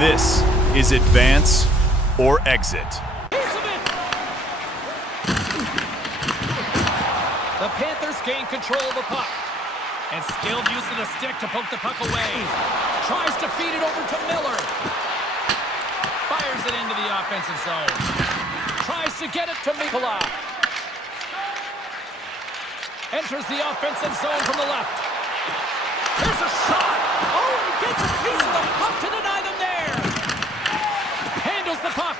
This is advance or exit. The Panthers gain control of the puck. And skilled use of the stick to poke the puck away. Tries to feed it over to Miller. Fires it into the offensive zone. Tries to get it to Mikula. Enters the offensive zone from the left. Here's a shot. Oh, and he gets a piece of the puck to deny them there. Handles the puck.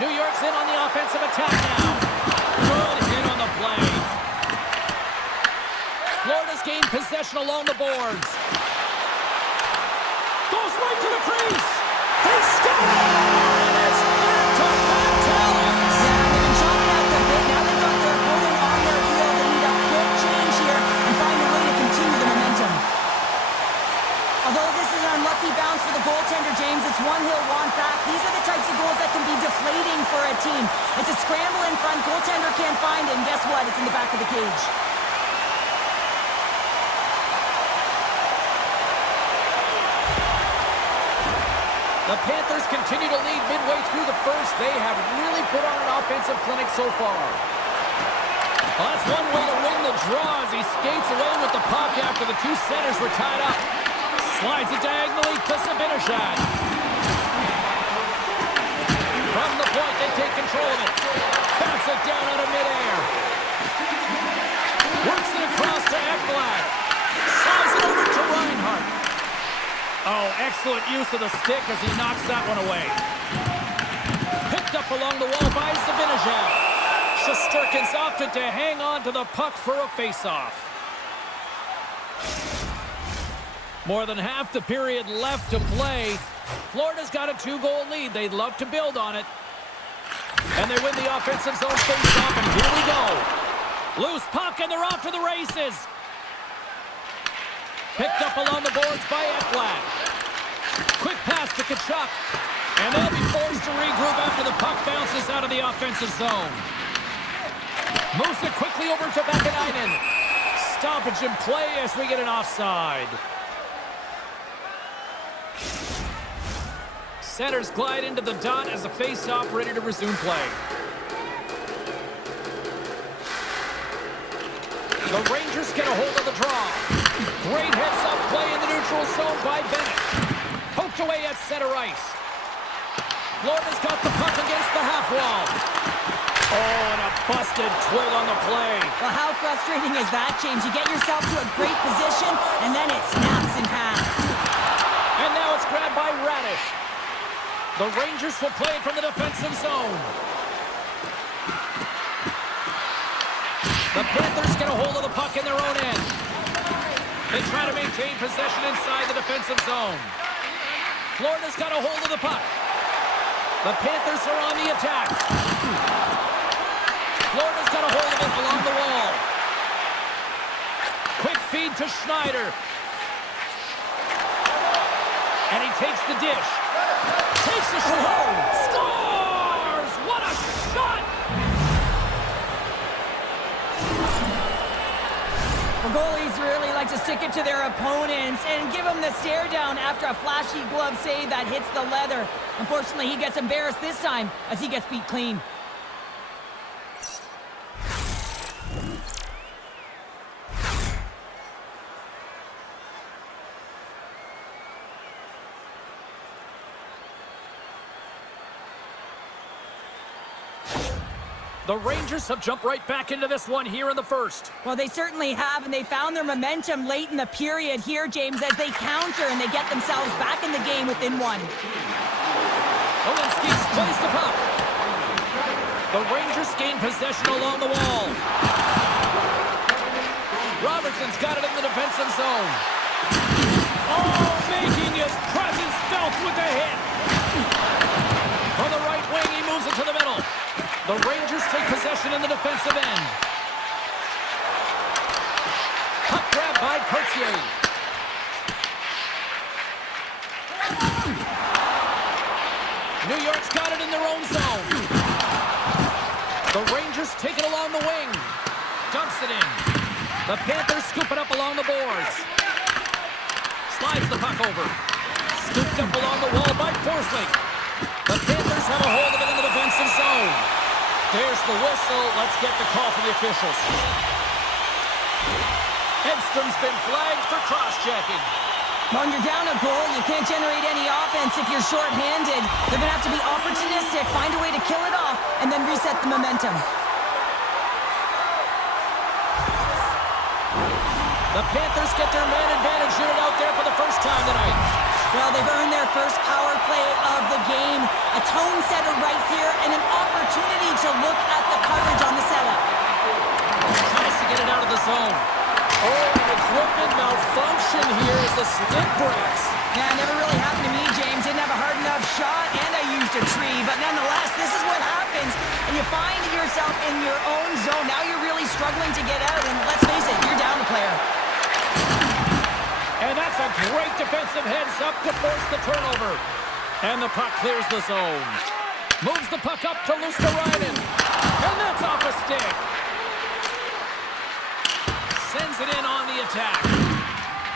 New York's in on the offensive attack now. Good hit on the play. Florida's gained possession along the boards. Goes right to the crease. He scores! And it's back-to-back talents. Yeah, they've been shotting out the bit. Now they've got their opponent on their heel. They need a quick change here and find a way to continue the momentum. Although this is an unlucky bounce for the goaltender, James, it's one he'll want back. These are the types of goals that can be deflating for a team. It's a scramble in front. Goaltender can't find it, and guess what? It's in the back of the cage. The Panthers continue to lead midway through the first. They have really put on an offensive clinic so far. Well, that's one way to win the draw as he skates away with the puck after the two centers were tied up. Slides it diagonally to Zibanejad. From the point, they take control of it. Bounce it down out of midair. Works it across to Ekblad. Slides it over to Reinhart. Oh, excellent use of the stick as he knocks that one away. Picked up along the wall by Zibanejad. Shesterkin's opted to hang on to the puck for a face-off. More than half the period left to play. Florida's got a 2-goal lead. They'd love to build on it. And they win the offensive zone face-off, and here we go. Loose puck, and they're off to the races. Picked up along the boards by Ekblad. Quick pass to Tkachuk. And they'll be forced to regroup after the puck bounces out of the offensive zone. Moves it quickly over to Vakanainen. Stoppage in play as we get an offside. Centers glide into the dot as the face-off ready to resume play. The Rangers get a hold of the draw. Great heads-up play in the neutral zone by Bennett. Poked away at center ice. Florida's got the puck against the half wall. Oh, and a busted twig on the play. Well, how frustrating is that, James? You get yourself to a great position, and then it snaps in half. And now it's grabbed by Radish. The Rangers will play it from the defensive zone. The Panthers get a hold of the puck in their own end. They try to maintain possession inside the defensive zone. Florida's got a hold of the puck. The Panthers are on the attack. Florida's got a hold of it along the wall. Quick feed to Schneider. And he takes the dish. Takes the shot. Scores! What a shot! Well, goalies really like to stick it to their opponents and give them the stare down after a flashy glove save that hits the leather. Unfortunately, he gets embarrassed this time as he gets beat clean. The Rangers have jumped right back into this one here in the first. Well, they certainly have, and they found their momentum late in the period here, James, as they counter and they get themselves back in the game within one. Olinsky plays the puck. The Rangers gain possession along the wall. Robertson's got it in the defensive zone. Oh, making his presence felt with the hit. From the right wing, he moves it to the middle. The Rangers take possession in the defensive end. Puck grab by Courtier. New York's got it in their own zone. The Rangers take it along the wing. Dumps it in. The Panthers scoop it up along the boards. Slides the puck over. Scooped up along the wall by Forsling. The Panthers have a hold of it in the defensive zone. There's the whistle. Let's get the call from the officials. Edstrom's been flagged for cross-checking. When you're down a goal, you can't generate any offense if you're short-handed. They're going to have to be opportunistic, find a way to kill it off, and then reset the momentum. The Panthers get their man advantage unit out there for the first time tonight. Well, they've earned their first power play of the game. A tone setter right here and an opportunity to look at the coverage on the setup. Tries to get it out of the zone. Oh, an equipment malfunction here as the stick breaks. Yeah, never really happened to me, James. Didn't have a hard enough shot, and I used a tree. But nonetheless, this is what happens. And you find yourself in your own zone. Now you're really struggling to get out. And let's face it, you're down a player. And that's a great defensive heads-up to force the turnover. And the puck clears the zone. Moves the puck up to Luosterainen. And that's off a stick. Sends it in on the attack.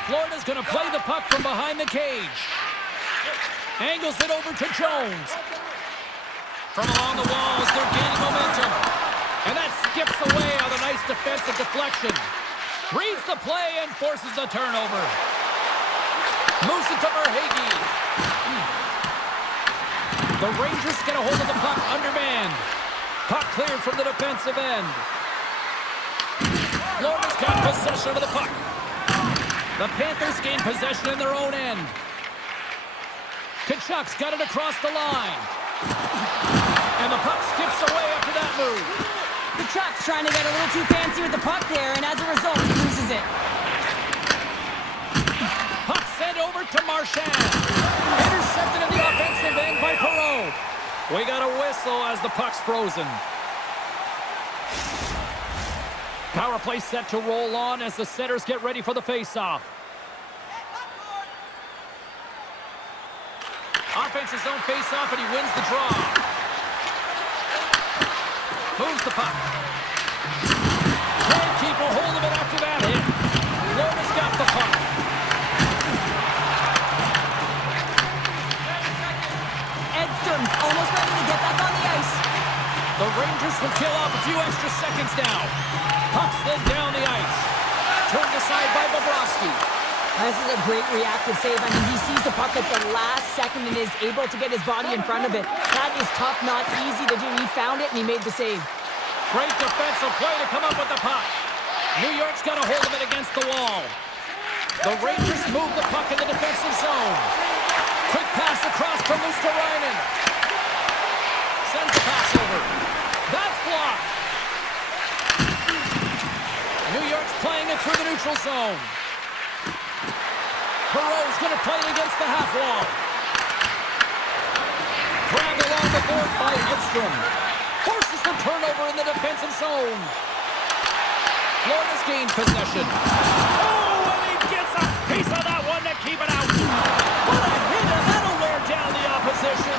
Florida's going to play the puck from behind the cage. Angles it over to Jones. From along the walls, they're gaining momentum. And that skips away on a nice defensive deflection. Reads the play and forces the turnover. Moves it to Verhaeghe. The Rangers get a hold of the puck undermanned. Puck cleared from the defensive end. Florida's got possession of the puck. The Panthers gain possession in their own end. Tkachuk's got it across the line. And the puck skips away after that move. Tkachuk's trying to get a little too fancy with the puck there, and as a result, he loses it. Puck sent over to Marchand. Intercepted in the offensive end by Perreault. We got a whistle as the puck's frozen. Power play set to roll on as the setters get ready for the face-off. Offensive zone face-off, and he wins the draw. Moves the puck. Can't keep a hold of it after that hit. Florida's got the puck. Edstrom's almost ready to get back on the ice. The Rangers will kill off a few extra seconds now. Puck slid down the ice. Turned aside by Bobrovsky. This is a great reactive save. I mean, he sees the puck at the last second and is able to get his body in front of it. That is tough, not easy to do. He found it, and he made the save. Great defensive play to come up with the puck. New York's got a hold of it against the wall. The Rangers move the puck in the defensive zone. Quick pass across to Luosterainen. Sends the pass over. That's blocked. New York's playing it through the neutral zone. Perreault's going to play it against the half wall. Dragged along the board by Edstrom. Forces the turnover in the defensive zone. Florida's gained possession. Oh, and he gets a piece of that one to keep it out. What a hit, and that'll wear down the opposition.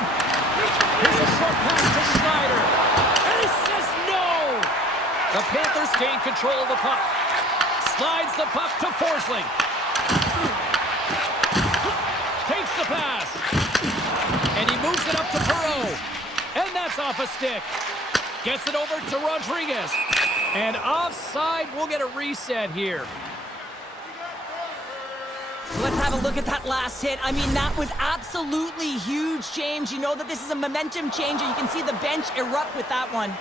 Here's a short pass to Schneider. And he says no. The Panthers gain control of the puck. Slides the puck to Forsling. Takes the pass. And he moves it up to Perreault. And that's off a stick. Gets it over to Rodriguez. And offside, we'll get a reset here. Let's have a look at that last hit. I mean, that was absolutely huge, James. You know that this is a momentum changer. You can see the bench erupt with that one.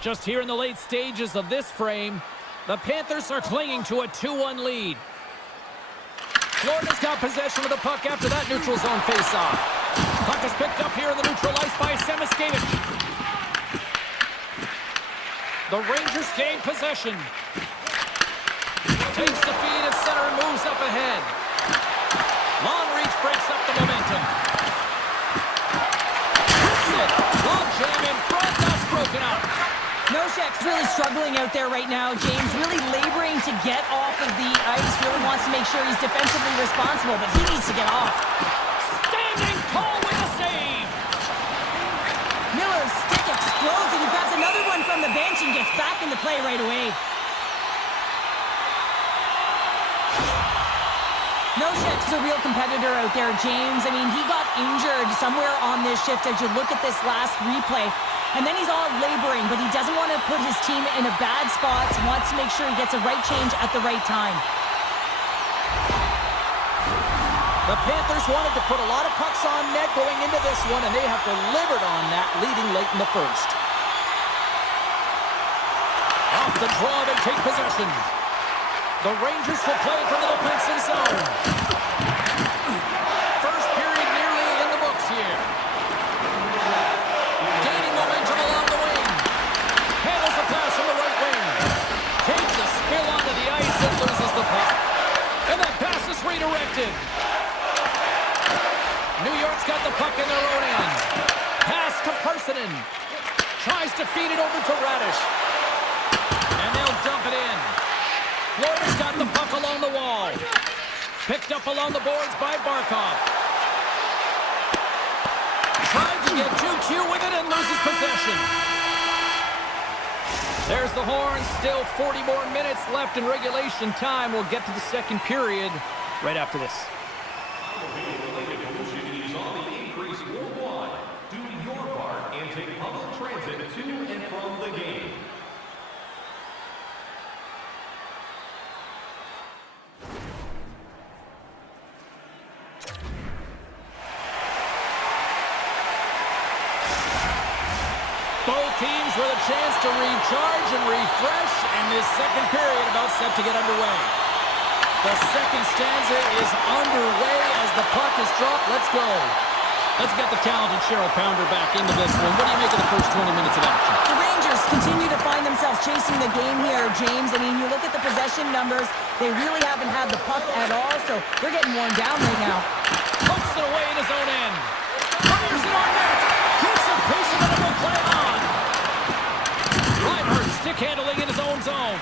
Just here in the late stages of this frame, the Panthers are clinging to a 2-1 lead. Florida's got possession of the puck after that neutral zone faceoff. Puck is picked up here in the neutral ice by Samoskevich. The Rangers gain possession. Takes the feed at center and moves up ahead. Long reach breaks up the momentum. Hits it. Long jam in front. That's broken up. Noshek's really struggling out there right now, James. Really laboring to get off of the ice. Really wants to make sure he's defensively responsible, but he needs to get off. Standing tall with a save. Miller's stick explodes, and he grabs another one back into play right away. Noshek's a real competitor out there, James. I mean, he got injured somewhere on this shift as you look at this last replay. And then he's all laboring, but he doesn't want to put his team in a bad spot. He wants to make sure he gets a right change at the right time. The Panthers wanted to put a lot of pucks on net going into this one, and they have delivered on that, leading late in the first. Off the draw, they take possession. The Rangers will play from the defensive zone. First period nearly in the books here. Gaining momentum along the wing. Handles the pass from the right wing. Takes a spill onto the ice and loses the puck. And that pass is redirected. New York's got the puck in their own end. Pass to Parsonen. Tries to feed it over to Radish. And they'll dump it in. Florida's got the puck along the wall. Picked up along the boards by Barkov. Trying to get 2Q with it and loses possession. There's the horn. Still 40 more minutes left in regulation time. We'll get to the second period right after this. Both teams with a chance to recharge and refresh, and this second period about set to get underway. The second stanza is underway as the puck is dropped. Let's go. Let's get the talented Cheryl Pounder back into this one. What do you make of the first 20 minutes of action? The Rangers continue to find themselves chasing the game here, James. I mean, you look at the possession numbers, they really haven't had the puck at all, so they're getting worn down right now. Pokes it away in his own end. Fires it on net. Keeps it pacing and it will play on. Reinhardt stick handling in his own zone.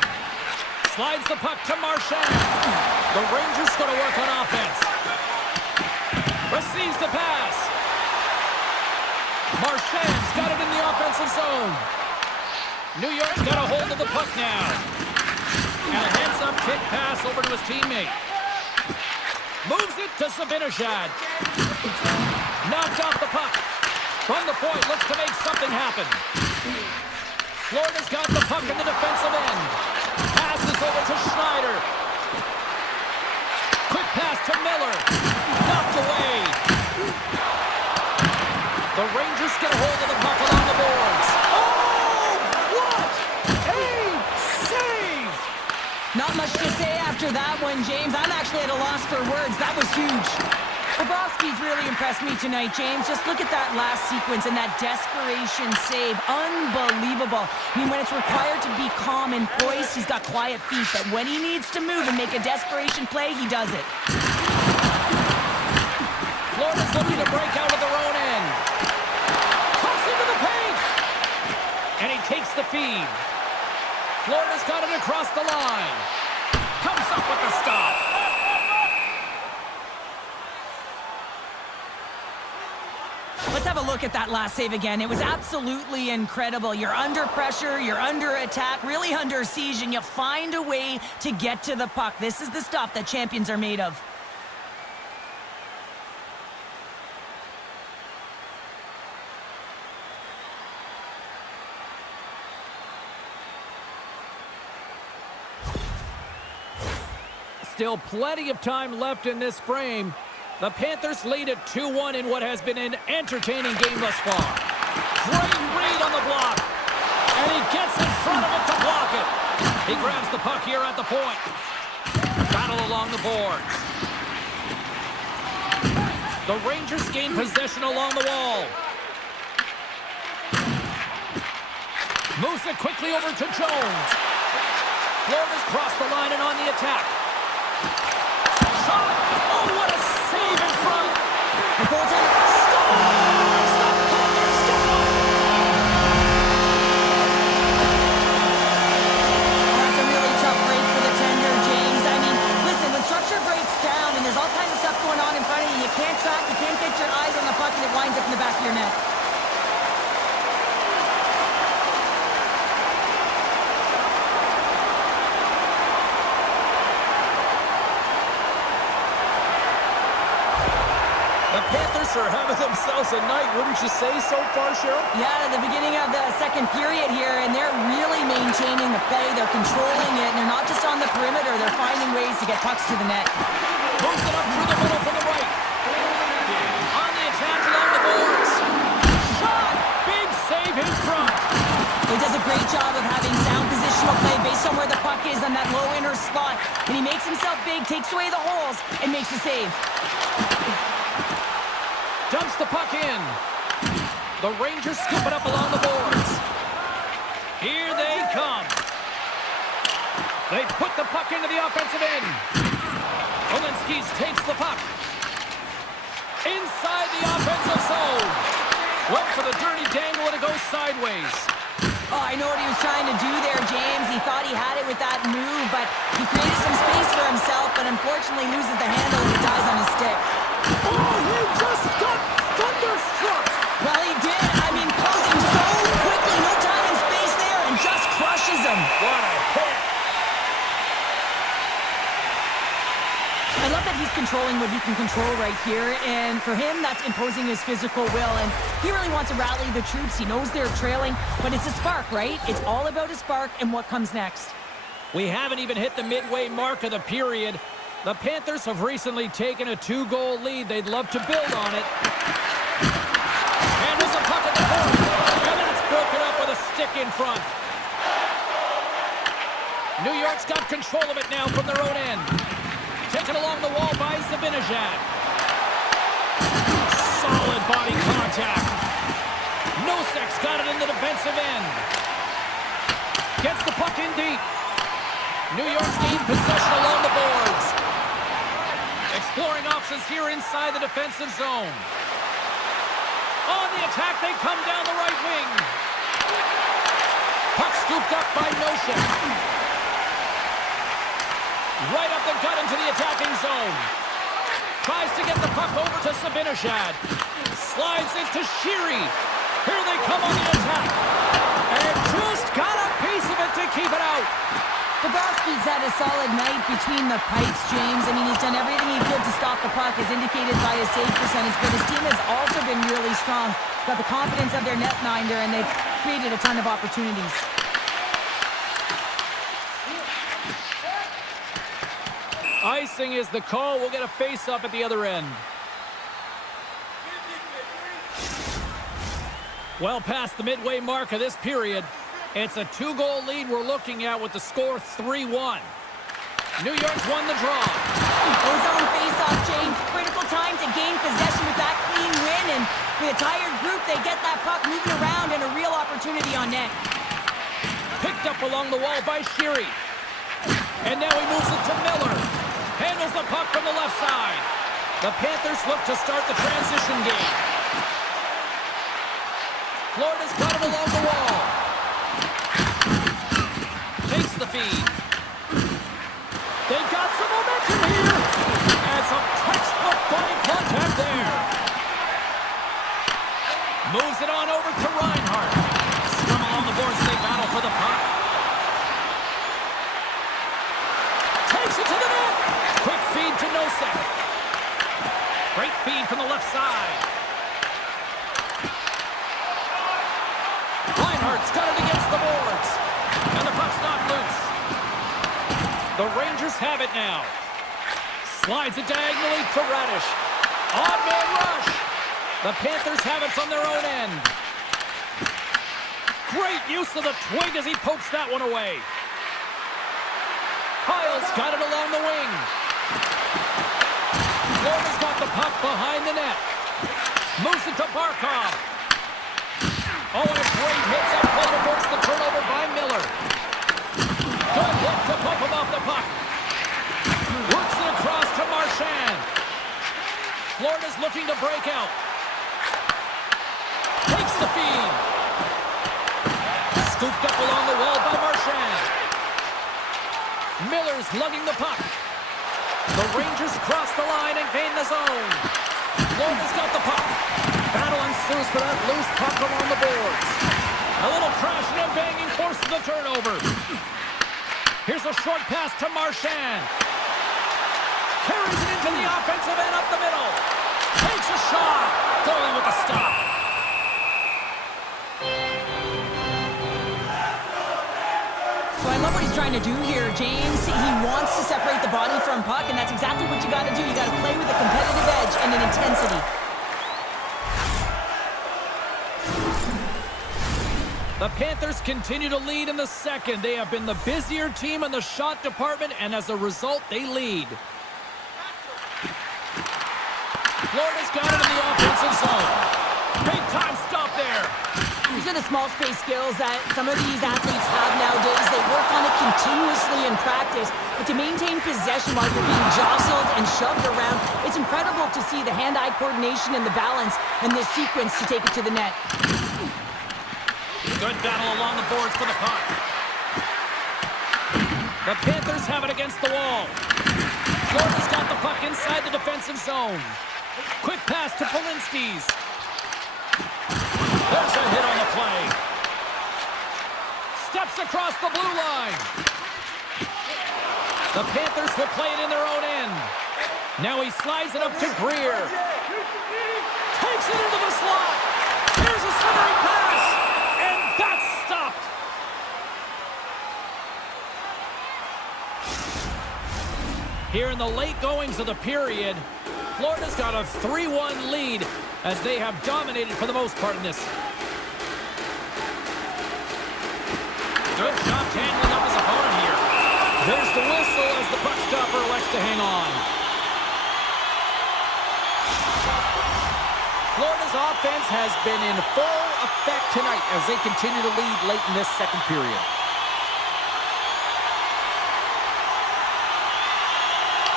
Slides the puck to Marchand. The Rangers going to work on offense. Receives the pass. Marchand's got it in the offensive zone. New York's got a hold of the puck now. And a heads-up kick pass over to his teammate. Moves it to Zibanejad. Knocked off the puck. From the point, looks to make something happen. Florida's got the puck in the defensive end. Passes over to Schneider. Quick pass to Miller. Knocked away. The Rangers get a hold of the puck along the boards. Oh, what a save! Not much to say after that one, James. I'm actually at a loss for words. That was huge. Bobrovsky's really impressed me tonight, James. Just look at that last sequence and that desperation save. Unbelievable. I mean, when it's required to be calm and poised, he's got quiet feet. But when he needs to move and make a desperation play, he does it. Florida's looking to break out of their own end. Comes into the paint. And he takes the feed. Florida's got it across the line. Comes up with the stop. Let's have a look at that last save again. It was absolutely incredible. You're under pressure, you're under attack, really under siege, and you find a way to get to the puck. This is the stuff that champions are made of. Still plenty of time left in this frame. The Panthers lead at 2-1 in what has been an entertaining game thus far. Great read on the block. And he gets in front of it to block it. He grabs the puck here at the point. Battle along the boards. The Rangers gain possession along the wall. Moves it quickly over to Jones. Florida's crossed the line and on the attack. Shot! Oh, what a save in front! The goaltender Scores! The Panthers score! Oh, that's a really tough break for the tender, James. I mean, listen, when structure breaks down and there's all kinds of stuff going on in front of you, you can't track, you can't get your eyes on the puck, and it winds up in the back of your net. The Panthers are having themselves a night, wouldn't you say so far, Cheryl? Yeah, at the beginning of the second period here, and they're really maintaining the play. They're controlling it, and they're not just on the perimeter. They're finding ways to get pucks to the net. Moves it up through the middle from the right. On the attack along the boards. Shot! Big save in front. He does a great job of having sound positional play based on where the puck is on that low inner slot. And he makes himself big, takes away the holes, and makes a save. Dumps the puck in. The Rangers scoop it up along the boards. Here they come. They put the puck into the offensive end. Olenskis takes the puck. Inside the offensive zone. Went for the dirty dangle and it goes sideways. Oh, I know what he was trying to do there, James. He thought he had it with that move, but he created some space for himself, but unfortunately loses the handle and he dies on his stick. Oh, he just got thunderstruck. Well, he did. I mean, closing so quickly, no time and space there, and just crushes him. What a hit. I love that he's controlling what he can control right here, and for him, that's imposing his physical will, and he really wants to rally the troops. He knows they're trailing, but it's a spark, right? It's all about a spark and what comes next. We haven't even hit the midway mark of the period. The Panthers have recently taken a 2-goal lead. They'd love to build on it. And there's a puck at the point, and that's broken up with a stick in front. New York's got control of it now from their own end. Taken along the wall by Zibanejad. Solid body contact. Nosek's got it in the defensive end. Gets the puck in deep. New York's gained possession along the boards. Exploring options here inside the defensive zone. On the attack, they come down the right wing. Puck scooped up by Nosek. Right up the gut into the attacking zone. Tries to get the puck over to Zibanejad. Slides it to Sheary. Here they come on the attack. And just got a piece of it to keep it out. Bobrovsky's had a solid night between the pipes, James. I mean, he's done everything he could to stop the puck, as indicated by his save percentage, but his team has also been really strong. Got the confidence of their netminder, and they've created a ton of opportunities. Icing is the call. We'll get a face-up at the other end. Well past the midway mark of this period. It's a 2-goal lead we're looking at with the score 3-1. New York's won the draw. Ozone face-off, James. Critical time to gain possession with that clean win, and with a tired group, they get that puck moving around and a real opportunity on net. Picked up along the wall by Sheary. And now he moves it to Miller. Handles the puck from the left side. The Panthers look to start the transition game. Florida's got it along the wall. Takes the feed. They've got some momentum here. And some textbook body contact there. Moves it on over to Reinhart. Scrum along the boards, they battle for the puck. Takes it to the net. Quick feed to Nosek. Great feed from the left side. Reinhart's got it against the boards. And the puck's not loose. The Rangers have it now. Slides it diagonally to Radish. Odd man rush. The Panthers have it from their own end. Great use of the twig as he pokes that one away. Kyle's got it along the wing. Florida's got the puck behind the net. Moves it to Barkov. Oh, and a great hits up play to force the turnover by Miller. Good hit to pump him off the puck. Works it across to Marchand. Florida's looking to break out. Takes the feed. Scooped up along the wall by Marchand. Miller's lugging the puck. The Rangers cross the line and gain the zone. Florida's got the puck. Battle ensues for that loose puck along the boards. A little crashing and banging forces the turnover. Here's a short pass to Marchand. Carries it into the offensive end up the middle. Takes a shot. to do here, James. He wants to separate the body from puck, and that's exactly what you got to do. You got to play with a competitive edge and an intensity. The Panthers continue to lead in the second. They have been the busier team in the shot department, and as a result, they lead. Florida's got it in the offensive zone. Big time stop there. These are the small space skills that some of these athletes have nowadays. They work on it continuously in practice, but to maintain possession while you're being jostled and shoved around, it's incredible to see the hand-eye coordination and the balance in this sequence to take it to the net. Good battle along the boards for the puck. The Panthers have it against the wall. Florida's got the puck inside the defensive zone. Quick pass to Polinski's. There's a hit on the play. Steps across the blue line. The Panthers will play it in their own end. Now he slides it up to Greer. Takes it into the slot. Here's a centering pass. And that's stopped. Here in the late goings of the period, Florida's got a 3-1 lead as they have dominated for the most part in this. Good job handling up his opponent here. There's the whistle as the puck stopper elects to hang on. Florida's offense has been in full effect tonight as they continue to lead late in this second period.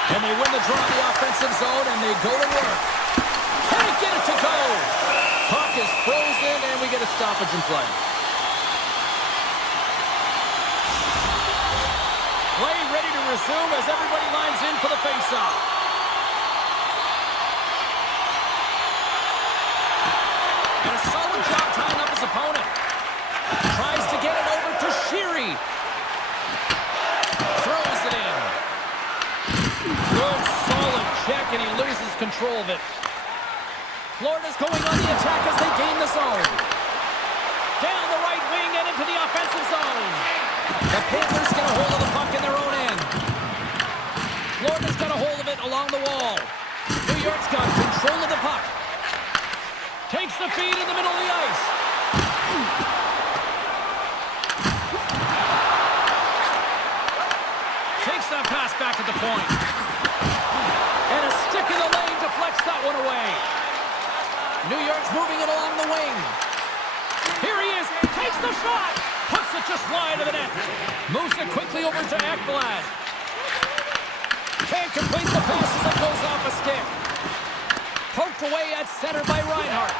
And they win the draw in the offensive zone, and they go to work. Can't get it to go. Puck is frozen, and we get a stoppage in play. Play ready to resume as everybody lines in for the faceoff. And a solid job tying up his opponent. Tries to get it over to Sheary. Throws it in. Good, solid check, and he loses control of it. Florida's going on the attack as they gain the zone. Down the right wing and into the offensive zone. The Panthers get a hold of the puck in their own end. Florida's got a hold of it along the wall. New York's got control of the puck. Takes the feed in the middle of the ice. Takes that pass back at the point. And a stick in the lane deflects that one away. New York's moving it along the wing. Here he is. Takes the shot. Puts it just wide of the net. Moves it quickly over to Ekblad. Can't complete the pass as it goes off a stick. Poked away at center by Reinhart.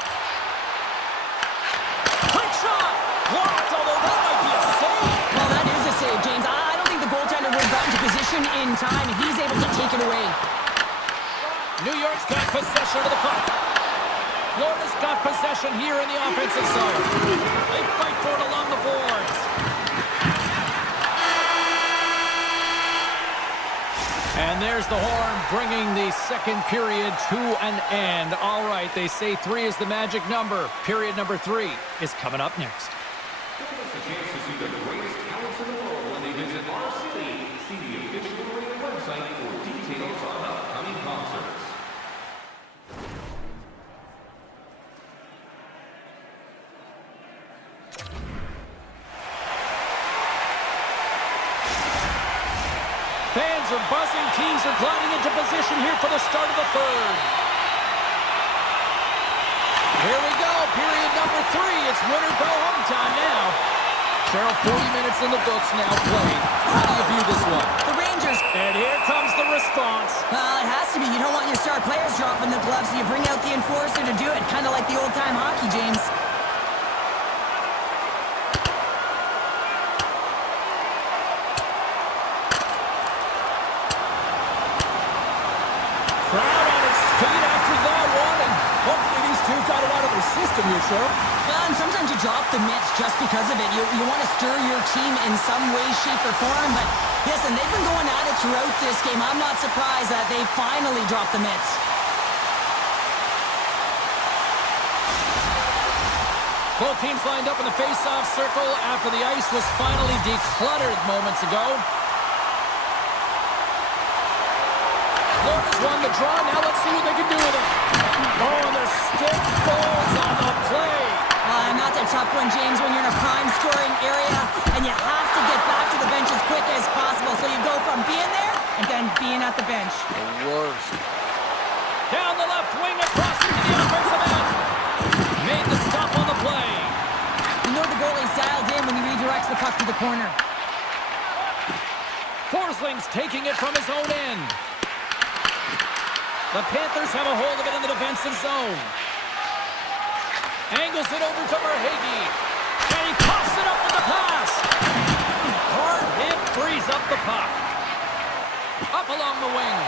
Quick shot. Blocked, although that might be a save. Well, that is a save, James. I don't think the goaltender would have gotten to position in time. He's able to take it away. New York's got possession of the puck. Florida's got possession here in the offensive zone. They fight for it along the boards. And there's the horn bringing the second period to an end. All right, they say 3 is the magic number. Period number 3 is coming up next. Fans are buzzing. Teams are gliding into position here for the start of the third. Here we go. Period number 3. It's win or go home time now. Cheryl, 40 minutes in the books now played. How do you view this one? The Rangers. And here comes the response. Well, it has to be. You don't want your star players dropping the gloves, so you bring out the enforcer to do it. Kind of like the old-time hockey, James. Crowd on its feet after that one, and hopefully these two got it out of their system here, Cheryl. Well, and sometimes you drop the mitts just because of it. You want to stir your team in some way, shape, or form, but listen, they've been going at it throughout this game. I'm not surprised that they finally dropped the mitts. Both teams lined up in the face-off circle after the ice was finally decluttered moments ago. Florida's won the draw. Now let's see what they can do with it. Oh, and the stick falls on the play. And that's a tough one, James, when you're in a prime scoring area and you have to get back to the bench as quick as possible. So you go from being there and then being at the bench. The worst. Down the left wing, across into the offensive end. Made the stop on the play. You know the goalie's dialed in when he redirects the puck to the corner. Forsling's taking it from his own end. The Panthers have a hold of it in the defensive zone. Angles it over to Verhaeghe. And he pops it up with the pass. Hard hit frees up the puck. Up along the wing.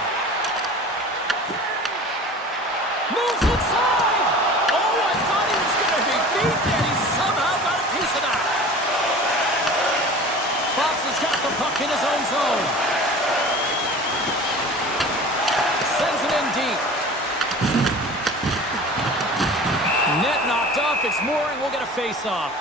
Moves inside. Oh, I thought he was going to be beat, and he somehow got a piece of that. Fox has got the puck in his own zone. Sends it in deep. Net knocked off. It's Moore, and we'll get a face-off.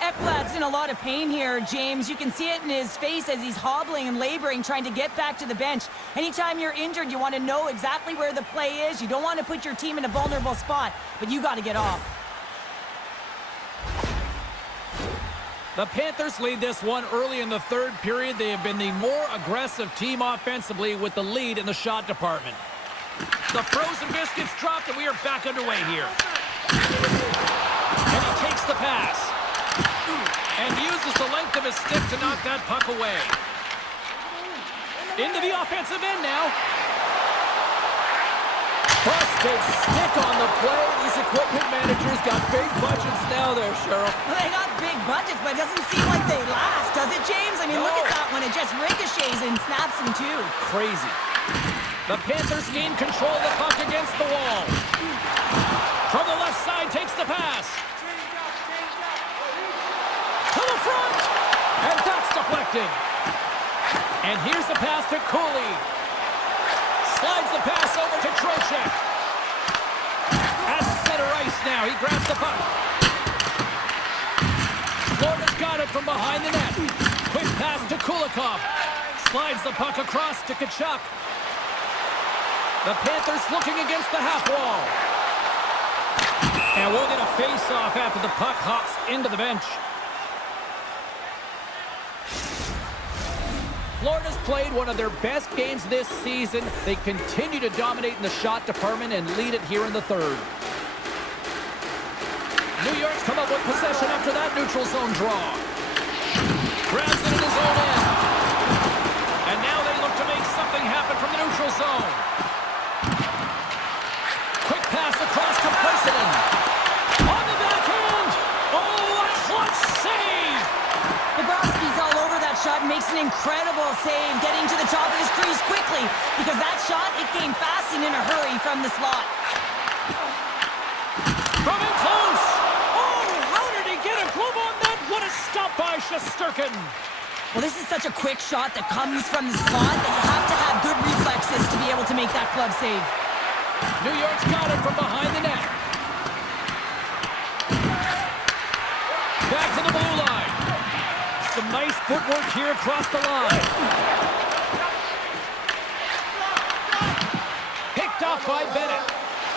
Ekblad's in a lot of pain here, James. You can see it in his face as he's hobbling and laboring, trying to get back to the bench. Anytime you're injured, you want to know exactly where the play is. You don't want to put your team in a vulnerable spot, but you got to get off. The Panthers lead this one early in the third period. They have been the more aggressive team offensively with the lead in the shot department. The frozen biscuits dropped, and we are back underway here. And he takes the pass. And uses the length of his stick to knock that puck away. Into the offensive end now. Busted stick on the play. These equipment managers got big budgets now there, Cheryl. Well, they got big budgets, but it doesn't seem like they last, does it, James? I mean, look at that one. It just ricochets and snaps in two. Crazy. The Panthers gain control of the puck against the wall. From the left side, takes the pass. To the front! And that's deflected. And here's the pass to Cooley. Slides the pass over to Trocheck. At center ice now. He grabs the puck. Florida's got it from behind the net. Quick pass to Kulikov. Slides the puck across to Tkachuk. The Panthers looking against the half wall. And we'll get a face-off after the puck hops into the bench. Florida's played one of their best games this season. They continue to dominate in the shot department and lead it here in the third. New York's come up with possession after that neutral zone draw. Grabs it in his own end. And now they look to make something happen from the neutral zone. Quick pass across to Pleisanen. On the backhand. Oh, a clutch save. Bobrovsky's all over that shot and makes an incredible save, getting to the top of his crease quickly, because that shot, it came fast and in a hurry from the slot. From in close. Oh, how did he get a glove on that? What a stop by Shesterkin. Well, this is such a quick shot that comes from the slot that you have to have good reflexes to be able to make that glove save. New York's got it from behind the net. Back to the blue line. Some nice footwork here across the line. Picked off by Bennett.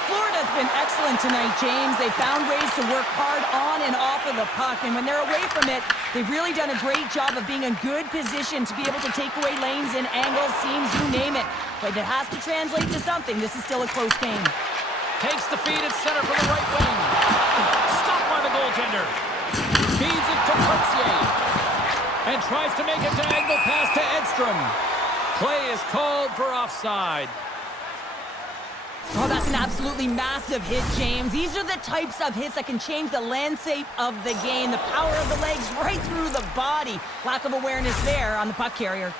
Florida's been excellent tonight, James. They found ways to work hard on and off of the puck, and when they're away from it, they've really done a great job of being in good position to be able to take away lanes and angles, seams, you name it. But it has to translate to something. This is still a close game. Takes the feed at center from the right wing. Stopped by the goaltender. Feeds it to Cartier. And tries to make a diagonal pass to Edstrom. Play is called for offside. Oh, that's an absolutely massive hit, James. These are the types of hits that can change the landscape of the game. The power of the legs right through the body. Lack of awareness there on the puck carrier.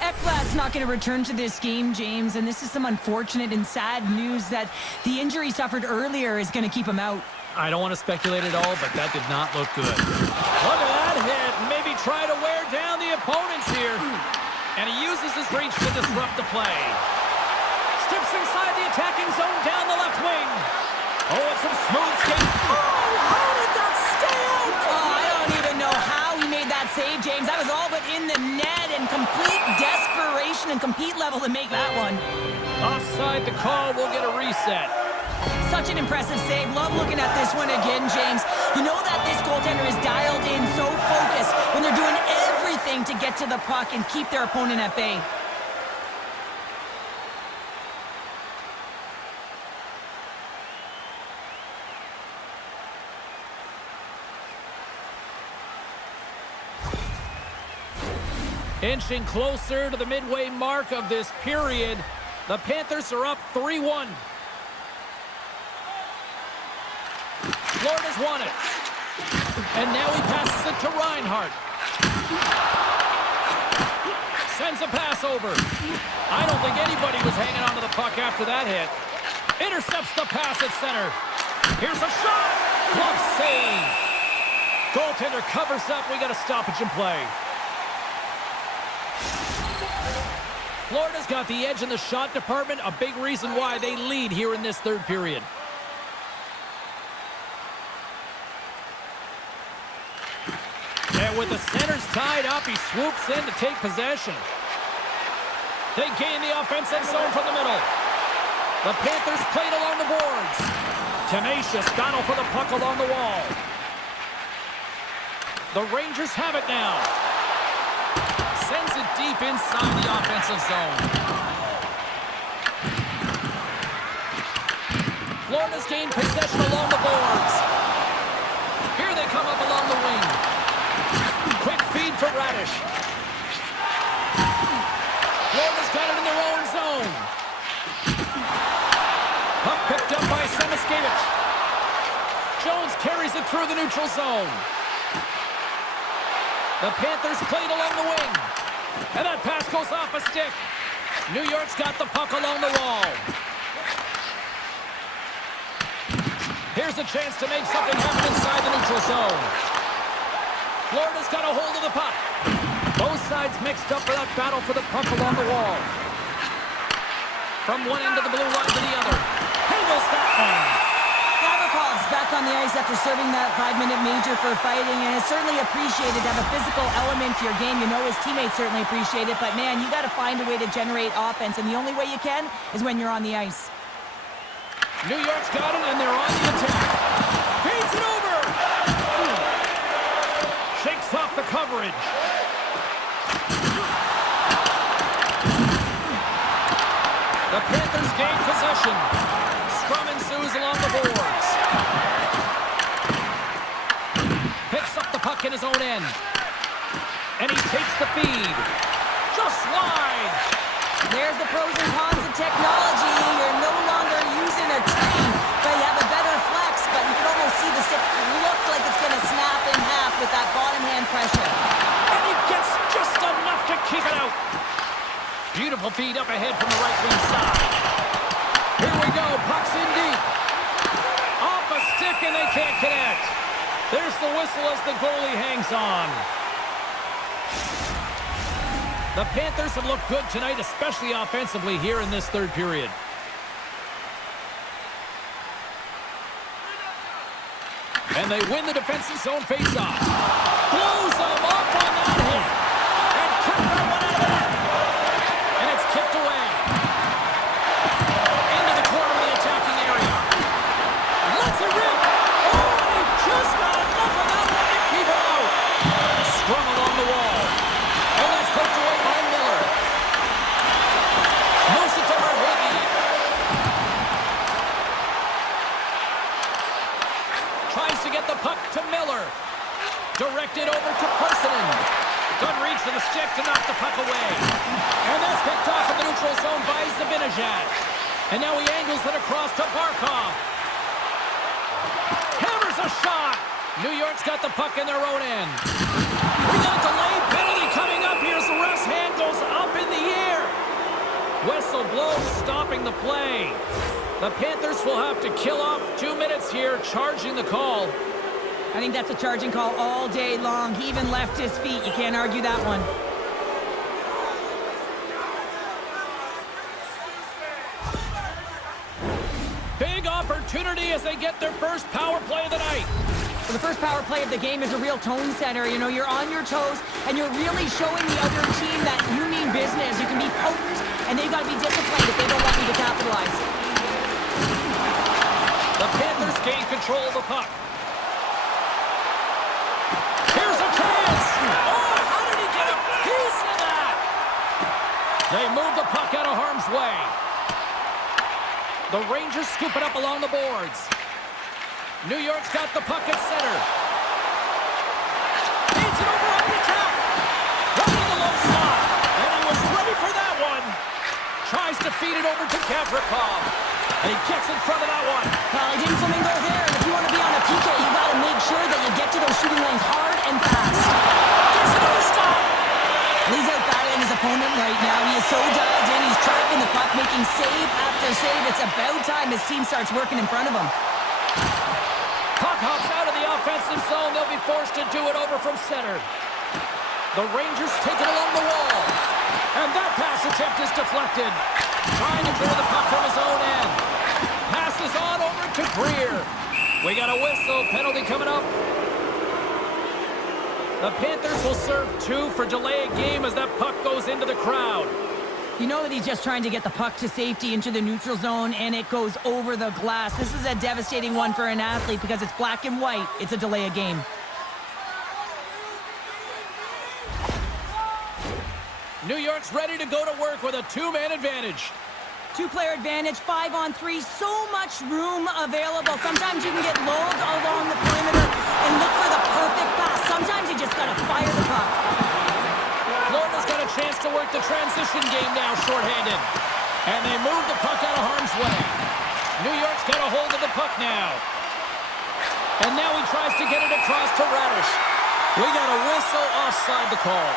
Ekblad's not going to return to this game, James, and this is some unfortunate and sad news that the injury suffered earlier is going to keep him out. I don't want to speculate at all, but that did not look good. Look at that hit. Maybe try to wear down the opponents here. And he uses his reach to disrupt the play. Steps inside the attack attacking zone down the left wing. Oh, it's some smooth skate. Oh, how did that stay out? Oh, I don't even know how he made that save, James. That was all but in the net, and complete desperation and compete level to make that one. Offside the call. We'll get a reset. Such an impressive save. Love looking at this one again, James. You know that this goaltender is dialed in, so focused when they're doing everything to get to the puck and keep their opponent at bay. Inching closer to the midway mark of this period. The Panthers are up 3-1. Florida's won it. And now he passes it to Reinhart. Sends a pass over. I don't think anybody was hanging onto the puck after that hit. Intercepts the pass at center. Here's a shot. Glove save. Goaltender covers up. We got a stoppage in play. Florida's got the edge in the shot department, a big reason why they lead here in this third period. And with the centers tied up, he swoops in to take possession. They gain the offensive zone from the middle. The Panthers played along the boards. Tenacious battle for the puck along the wall. The Rangers have it now. Sends it deep inside the offensive zone. Florida's gained possession along the boards. Here they come up along the wing. Quick feed to Radish. Florida's got it in their own zone. Puck picked up by Semiskevich. Jones carries it through the neutral zone. The Panthers played along the wing. And that pass goes off a stick. New York's got the puck along the wall. Here's a chance to make something happen inside the neutral zone. Florida's got a hold of the puck. Both sides mixed up for that battle for the puck along the wall. From one end of the blue line to the other. Handles that one. Gavrikov back on the ice after serving that 5-minute major for fighting, and it's certainly appreciated to have a physical element to your game. You know his teammates certainly appreciate it, but man, you got to find a way to generate offense, and the only way you can is when you're on the ice. New York's got it, and they're on the attack. Feeds it over. Shakes off the coverage. The Panthers gain possession. Scrum ensues along the boards. Picks up the puck in his own end. And he takes the feed. Just wide. There's the pros and cons of technology. You're no longer using a train, but you have a better flex, but you can almost see the stick look like it's going to snap in half with that bottom hand pressure. And he gets just enough to keep it out. Beautiful feed up ahead from the right wing side. Here we go. Puck's in deep. Off a stick and they can't connect. There's the whistle as the goalie hangs on. The Panthers have looked good tonight, especially offensively here in this third period. And they win the defensive zone faceoff. Blows them up on that hit. And kicked that one out of the net. And it's kicked away. Into the corner of the attacking area. Lets it rip. Oh, and he just got enough of that one to keep it out. Scrum along the wall. And that's poked away by Miller. Moves it to Verhaeghe. Tries to get the puck to Miller. Directed over to Parsonen. Good reach to the stick to knock the puck away. And that's picked off in the neutral zone by Zibanejad. And now he angles it across to Barkov. Hammers a shot. New York's got the puck in their own end. We got a delayed penalty coming up here as the ref's hand goes up in the air. Whistle blows, stopping the play. The Panthers will have to kill off 2 minutes here, charging the call. I think that's a charging call all day long. He even left his feet. You can't argue that one. opportunity as they get their first power play of the night. Well, the first power play of the game is a real tone setter. You know, you're on your toes, and you're really showing the other team that you mean business. You can be potent, and they've got to be disciplined if they don't want you to capitalize. The Panthers gain control of the puck. Here's a chance! Oh, how did he get a piece of that? They move the puck out of harm's way. The Rangers scoop it up along the boards. New York's got the puck at center. Feeds it over on the attack. Right in the low slot. And he was ready for that one. Tries to feed it over to Gavrikov. And he gets in front of that one. Well, he didn't flamingo there, and if you want to be on a PK, you got to make sure that you get to those shooting lanes hard and fast. There's another stop. He's out battling his opponent right now. He is so dialed in. He's tracking the puck, making save after save. It's about time his team starts working in front of him. Puck hops out of the offensive zone. They'll be forced to do it over from center. The Rangers take it along the wall. And that pass attempt is deflected. Trying to clear the puck from his own end. Passes on over to Greer. We got a whistle. Penalty coming up. The Panthers will serve 2 for delay a game as that puck goes into the crowd. You know that he's just trying to get the puck to safety into the neutral zone, and it goes over the glass. This is a devastating one for an athlete because it's black and white. It's a delay a game. New York's ready to go to work with a 2-man advantage. 2-player advantage, 5-on-3, so much room available. Sometimes you can get lulled along the perimeter and look for the perfect pass. Sometimes you just gotta fire the puck. Florida's got a chance to work the transition game now, shorthanded. And they move the puck out of harm's way. New York's got a hold of the puck now. And now he tries to get it across to Radish. We got a whistle offside the call.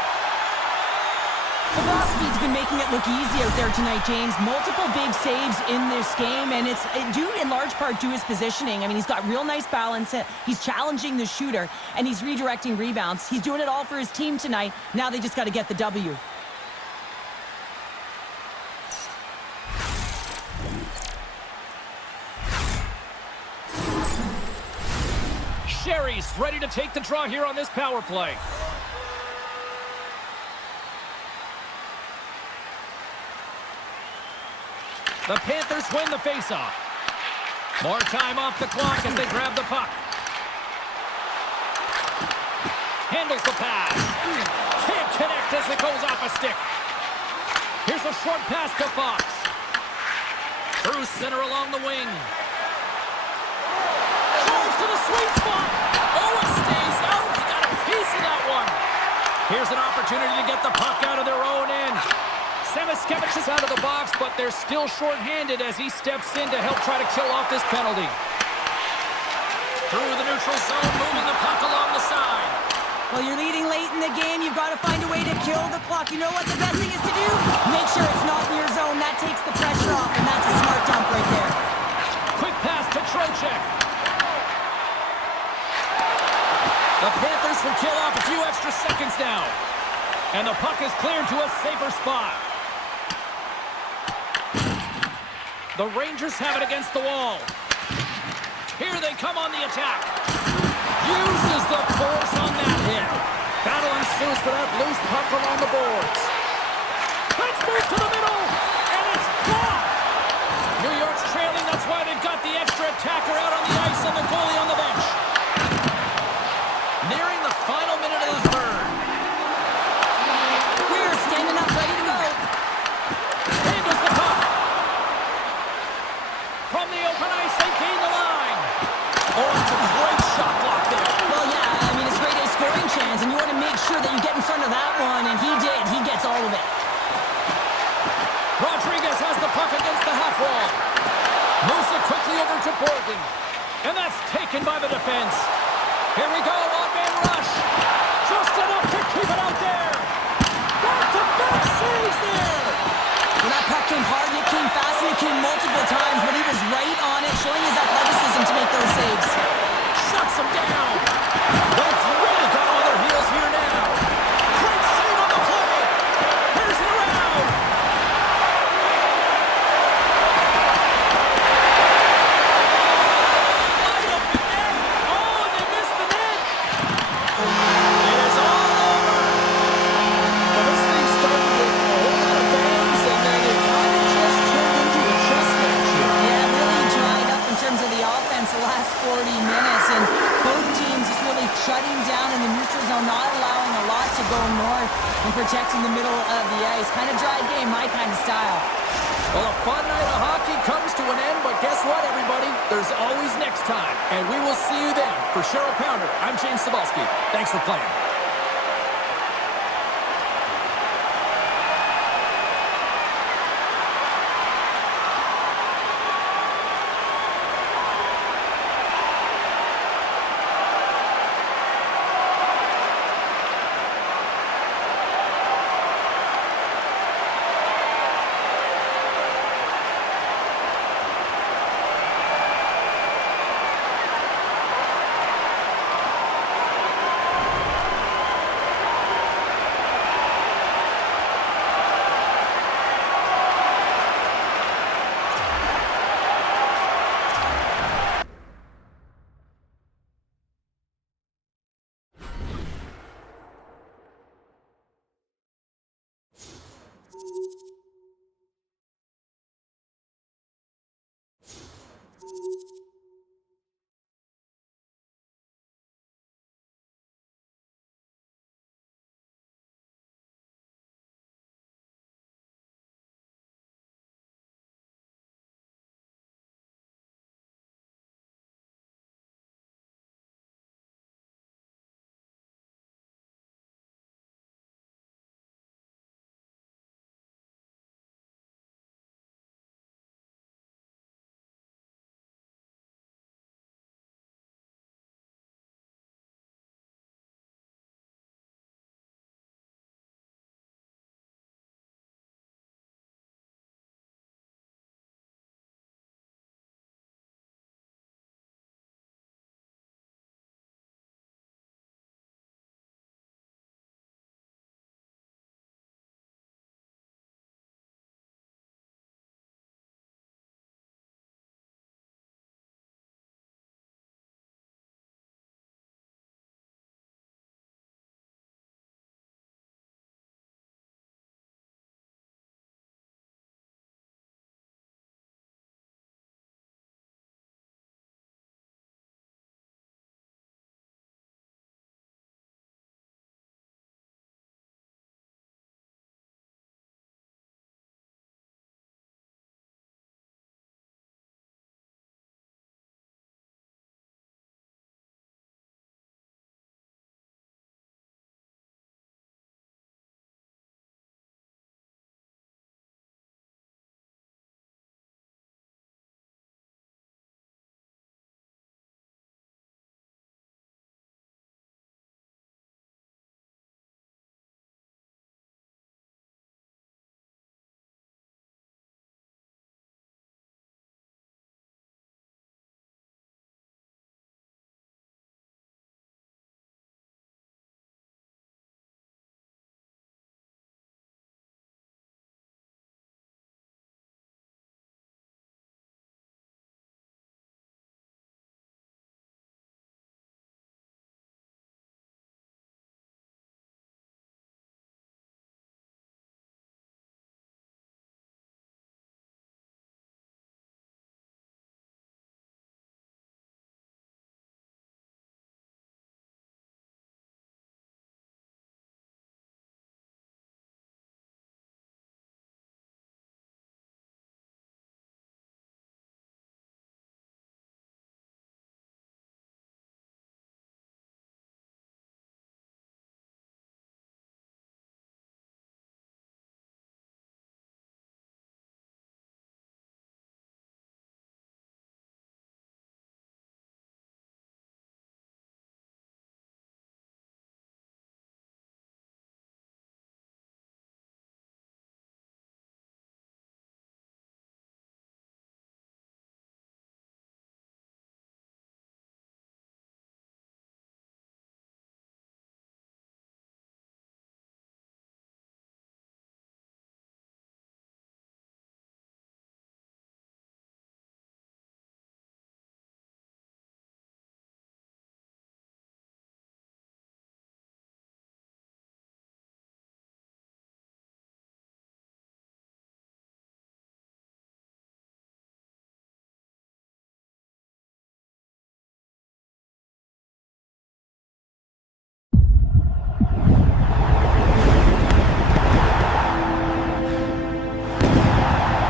The boss speed's been making it look easy out there tonight, James. Multiple big saves in this game, and it's due in large part to his positioning. I mean, he's got real nice balance. He's challenging the shooter, and he's redirecting rebounds. He's doing it all for his team tonight. Now they just got to get the W. Sherry's ready to take the draw here on this power play. The Panthers win the faceoff. More time off the clock as they grab the puck. Handles the pass. Can't connect as it goes off a stick. Here's a short pass to Fox. Through center along the wing. Goes to the sweet spot. Oh, it stays out. He got a piece of that one. Here's an opportunity to get the puck out of their own end. Semiskevich is out of the box, but they're still shorthanded as he steps in to help try to kill off this penalty. Through the neutral zone, moving the puck along the side. Well, you're leading late in the game. You've got to find a way to kill the clock. You know what the best thing is to do? Make sure it's not in your zone. That takes the pressure off, and that's a smart dump right there. Quick pass to Trocheck. The Panthers will kill off a few extra seconds now. And the puck is cleared to a safer spot. The Rangers have it against the wall. Here they come on the attack. Uses the force on that hit. Battle ensues for that loose puck along the boards. Let's move to the middle, and it's blocked. New York's trailing, that's why they've got the extra attacker out on the ice and the goalie on the bench. Nearing the final minute of the third. We're standing up, ready to go. Handles the puck. From the open ice, they gain the line. Oh, it's a great shot block there. Well, yeah, I mean, it's a great A scoring chance, and you want to make sure that you get in front of that one, and he did. He gets all of it. Rodriguez has the puck against the half wall. Moves it quickly over to Borgen. And that's taken by the defense. Here we go, one-man rush. Just enough to keep it out there. Back-to-back saves there. When that puck came hard, it came fast, and it came multiple times, but he was right on it, showing his athleticism to make those saves. Shuts him down. They've really got on their heels here now. Great save on the play. Here's it around. protecting the middle of the ice. Kind of dry game, my kind of style. Well, a fun night of hockey comes to an end, but guess what, everybody? There's always next time, and we will see you then. For Cheryl Pounder, I'm James Cebulski. Thanks for playing.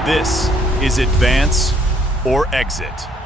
This is advance or exit.